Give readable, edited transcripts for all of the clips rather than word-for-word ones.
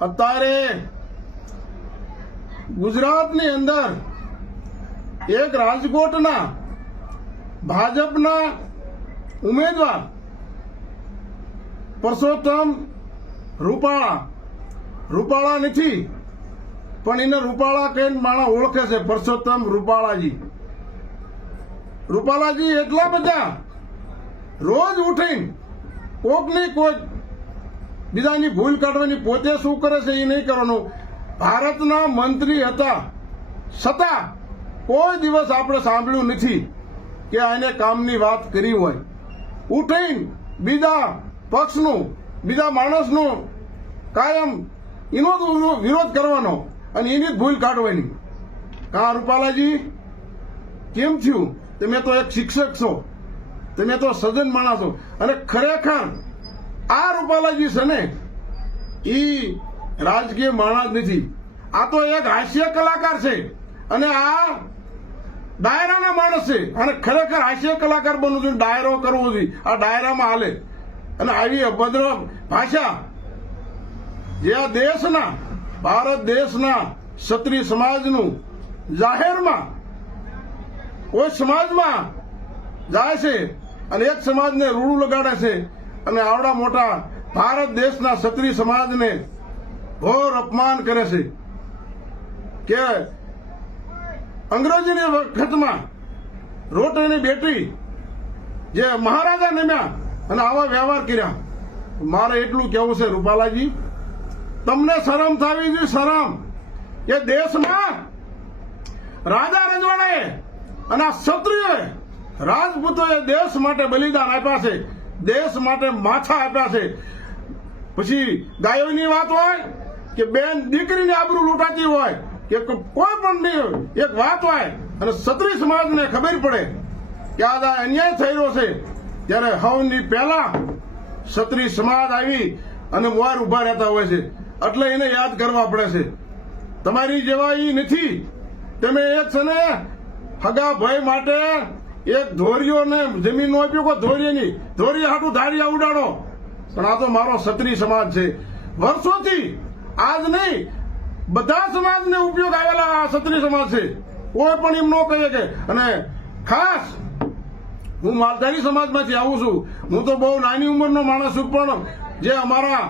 અત્યારે ગુજરાતની અંદર એક રાજકોટના ભાજપના ઉમેદવાર પરસોત્તમ રૂપાળા નથી, પણ એને રૂપાળા કહીને માણસ ઓળખે છે. પરસોત્તમ રૂપાલાજી એટલા બધા રોજ ઉઠીને કોકની કોઈ બીજાની ભૂલ કાઢવાની, પોતે શું કરે છે એ નહીં કરવાનું. ભારતના મંત્રી હતા છતાં કોઈ દિવસ આપણે સાંભળ્યું નથી કે આને કામની વાત કરી હોય. ઉઠીને બીજા પક્ષનું, બીજા માણસનું કાયમ એનો જ વિરોધ કરવાનો અને એની જ ભૂલ કાઢવાની. કા રૂપાલાજી, કેમ થયું? તમે તો એક શિક્ષક છો, તમે તો સજ્જન માણસ છો. અને ખરેખર આ રૂપાલાજી છે ને એ રાજકીય માણસ નથી, આ તો એક હાસ્ય કલાકાર છે અને આ ડાયરાના માણસ છે. અને ખરેખર હાસ્ય કલાકાર બનવું જોઈએ, ડાયરો કરવો જોઈએ, આ ડાયરામાં હાલે. અને આવી અભદ્ર ભાષા જે આ દેશના, ભારત દેશના ક્ષત્રિય સમાજનું જાહેરમાં કોઈ સમાજમાં જાય છે અને એક સમાજને રૂડું લગાડે છે અને આવડા મોટા ભારત દેશના ક્ષત્રિય સમાજને ઘોર અપમાન કરે છે. કે અંગ્રેજીની વખતમાં રોટણીની બેટી જે મહારાજા નમ્યા અને આવા વ્યવહાર કર્યા. મારે એટલું કહેવું છે રૂપાલાજી, તમને શરમ થવી જોઈએ, શરમ. કે દેશમાં રાજા રજવાડાએ અને આ ક્ષત્રિયોએ, રાજપૂતોએ દેશ માટે બલિદાન આપ્યા છે, દેશ માટે માથા આપ્યા છે. પછી ગાયોની વાત હોય કે બેન દીકરીની આબરૂ લૂંટાતી હોય કે કોઈ પણ એક વાત હોય અને ક્ષત્રિય સમાજને ખબર પડે કે આ અન્યાય થઈ રહ્યો છે, ત્યારે હવની પહેલા ક્ષત્રિય સમાજ આવી અને મોર ઉભા રહેતા હોય છે. એટલે એને યાદ કરવા પડે છે. તમારી જેવા ઈ નથી. તમે એક છે ને હગા ભાઈ માટે એક ધોરીઓ ને જમીન નો આપ્યો, ધોરીની ધોરી હાટું ધારિયા ઉડાડો. પણ આ તો મારો ક્ષત્રિય સમાજ છે. વર્ષોથી, આજ નહીં, બધા સમાજને ઉપયોગ આવેલા આ ક્ષત્રિય સમાજ છે. કોઈ પણ એમ ન કહે કે. અને ખાસ હું માલધારી સમાજમાંથી આવું છું. હું તો બહુ નાની ઉંમરનો માણસ છું, પણ જે અમારા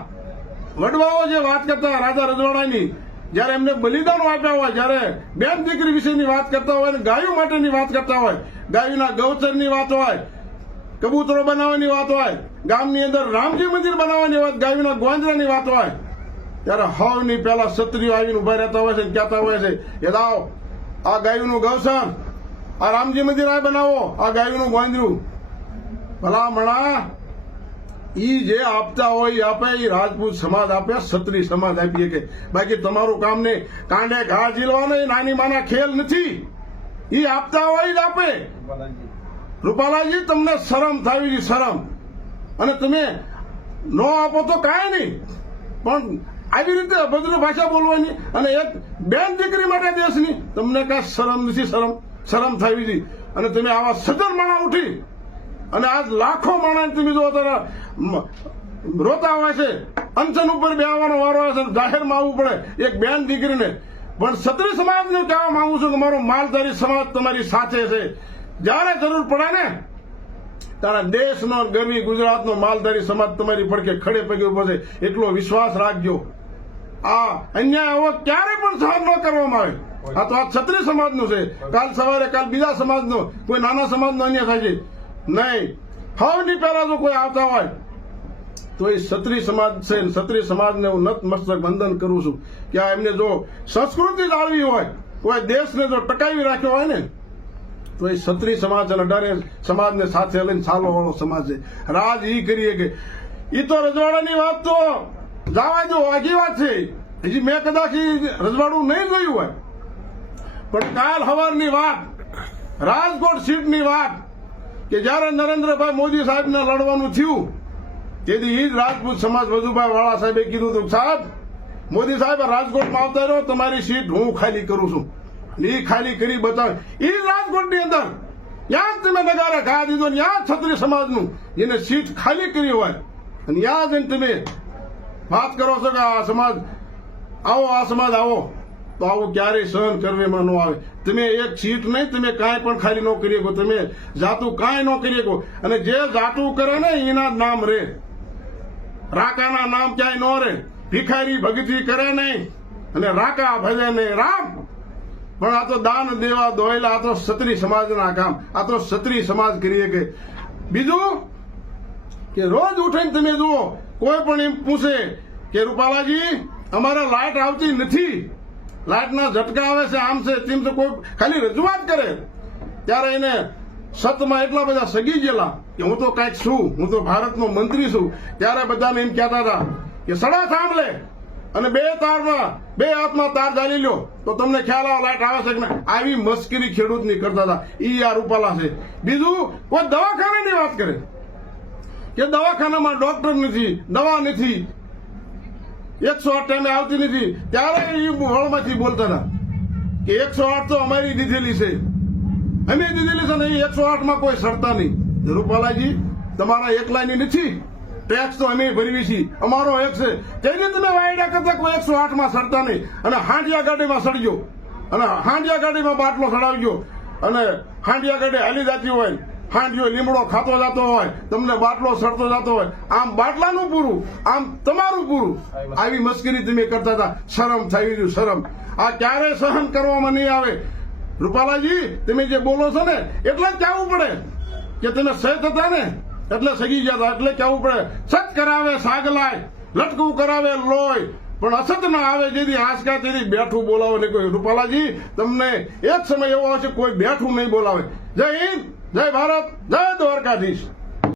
વડવાઓ જે વાત કરતા રાજા રજવાડાની, જયારે એમને બલિદાનો આપ્યા હોય, જયારે બેન દીકરી વિશેની વાત કરતા હોય, ગાયો માટેની વાત કરતા હોય, ગાયોના ગૌચરની વાત હોય, કબૂતરો બનાવવાની વાત હોય, ગામની અંદર રામજી મંદિર બનાવવાની વાત, ગાયોના ગોંજરાની વાત હોય, ત્યારે હવની પહેલા ક્ષત્રિયો આવીને ઉભા રહેતા હોય છે, કહેતા હોય છે કે લાવ આ ગાયોનું ગૌસર, આ રામજી મંદિર આ બનાવો, આ ગાયોનું ગોંદરું. ભલામણા ઈ જે આપતા હોય એ આપે, એ રાજપૂત સમાજ આપે, ક્ષત્રિય સમાજ આપીએ. કે બાકી તમારું કામ ને કાંડે ઘા ઝીલવાનો એ નાની માના ખેલ નથી. ઈ આપતા હોય જ આપે. રૂપાલાજી, તમને શરમ થવી છે, શરમ. અને તમે ન આપો તો કાંઈ નહીં, પણ આવી રીતે અભદ્ર ભાષા બોલવાની અને એક બેન દીકરી માટે દેશની, તમને કાંઈ શરમ નથી. શરમ થવી છે. અને તમે આવા સજ્જન માણા ઉઠી અને આજ લાખો માણસ તમે જો રોતા હોય છે, અનશન ઉપર બેસવાનો વારો આવે છે, જાહેરમાં આવવું પડે એક બેન દીકરીને. પણ ક્ષત્રિય સમાજને કહેવા માંગુ છું કે મારો માલધારી સમાજ તમારી સાથે છે. જયારે જરૂર પડે ને ત્યારે દેશનો ગરવી ગુજરાતનો માલધારી સમાજ તમારી પડકે ખડે પગે ઉભો છે. એટલો વિશ્વાસ રાખજો. આ અન્યાય હવે ક્યારે પણ સહન ન કરવામાં આવે. આ તો આ ક્ષત્રિય સમાજનું છે. કાલ સવારે બીજા સમાજનો, કોઈ નાના સમાજનો અન્યાય થાય છે નહીં. હવની પહેલા જો કોઈ આવતા હોય તો એ ક્ષત્રિય સમાજ છે. ક્ષત્રિય સમાજને હું નતમસ્તક વંદન કરું છું કે આ એમને જો સંસ્કૃતિ જાળવી હોય, કોઈ દેશને જો ટકાવી રાખ્યો હોય ને, તો એ ક્ષત્રિય સમાજ અને અઢારે સમાજને સાથે લઈને ચાલો વાળો સમાજ છે. રાજ ઈ કરીએ કે ઈ તો રજવાડાની વાત તો જવા દો, આગી વાત છે. હજી મેં કદાચ રજવાડું નહીં જોયું હોય, પણ કાલ સવારની વાત, રાજકોટ સીટની વાત, કે જયારે નરેન્દ્રભાઈ મોદી સાહેબને લડવાનું થયું, તેથી એ જ રાજપૂત સમાજ વજુભાઈ વાળા સાહેબે કીધું હતું, સાહેબ મોદી સાહેબ રાજકોટમાં આવતા રહ્યો, તમારી સીટ હું ખાલી કરું છું. એ ખાલી કરી બતાવે. એ જ રાજકોટની અંદર ત્યાં જ તમે નગારા ઘા દીધો, ત્યાં ક્ષત્રિય સમાજનું એને સીટ ખાલી કરી હોય અને ત્યાં જઈને તમે વાત કરો છો કે આ સમાજ આવો આ સમાજ આવો તો આવું ક્યારેય સહન કરવામાં ન આવે. તમે એક સીટ નહીં, તમે કાંઈ પણ ખાલી ન કરી શકો, તમે જાતું કાંઈ ન કરી શકો. અને જે જાતું કરે ને એના જ નામ રે, રાકાના નામ ક્યાંય ન રે. ભિખારી ભગતી કરે નહીં અને રાકા ભજે નહીં રામ. પણ આ તો દાન દેવા દોયલા, આ તો ક્ષત્રિય સમાજના કામ, આ તો ક્ષત્રિય સમાજ કરીએ. કે બીજું કે રોજ ઉઠીને તમે જુઓ, કોઈ પણ એમ પૂછે કે રૂપાલાજી અમારે લાઇટ આવતી નથી, લાઇટના ઝટકા આવે છે, આમ છે તેમ છે, કોઈ ખાલી રજૂઆત કરે ત્યારે એને સતમાં એટલા બધા સગી ગયેલા કે હું તો કાંઈક છું, હું તો ભારતનો મંત્રી છું. ત્યારે બધાને એમ કહેતા હતા કે સડા થાંભલે અને બે હાથમાં તાર ઝાલી લ્યો તો તમને ખ્યાલ આવે લાઇટ આવે છે કે ના. આવી મસ્કરી ખેડૂતની કરતા હતા. ઈ આ રૂપાલા છે. બીજું કોઈ દવાખાનાની વાત કરે કે દવાખાનામાં ડોક્ટર નથી, દવા નથી, 108 ટાઈમે આવતી નથી. ત્યારે એ વળમાંથી બોલતા હતા કે 108 તો અમારી દીધેલી છે, અમે દીધેલી છે ને એ 108 માં કોઈ સરતા નહીં. રૂપાલાજી તમારા એકલાની નથી, ટેક્સ તો અમે ભરવી છીએ, અમારો એક છે. તેને તમે વાયડા કરતા કોઈ 108 માં સરતા નહીં. અને હાંડિયા ગાડીમાં સડજો અને હાંડિયા ગાડીમાં બાટલો સડાવજો અને હાંડિયા ગાડી હાલી જતી હોય, હાંડિયો લીમડો ખાતો જતો હોય, તમને બાટલો સડતો જતો હોય, આમ બાટલાનું પૂરું, આમ તમારું પૂરું. આવી મસ્કરી તમે કરતા હતા. શરમ થઈ ગયું, શરમ. આ ક્યારે સહન કરવામાં નહીં આવે. રૂપાલાજી તમે જે બોલો છો ને એટલે જ કહેવું પડે કે તમે સહજ હતા ને એટલે સગી ગયા હતા, એટલે કહેવું પડે. સત કરાવે સાગલાય, લટકું કરાવે લોય, પણ અસત ના આવે જેથી આંસકા તેની બેઠું બોલાવે નહીં કોઈ. રૂપાલાજી તમને એક સમય એવો હશે કોઈ બેઠું નહીં બોલાવે. જય હિન્દ, જય ભારત, જય દ્વારકાધીશ.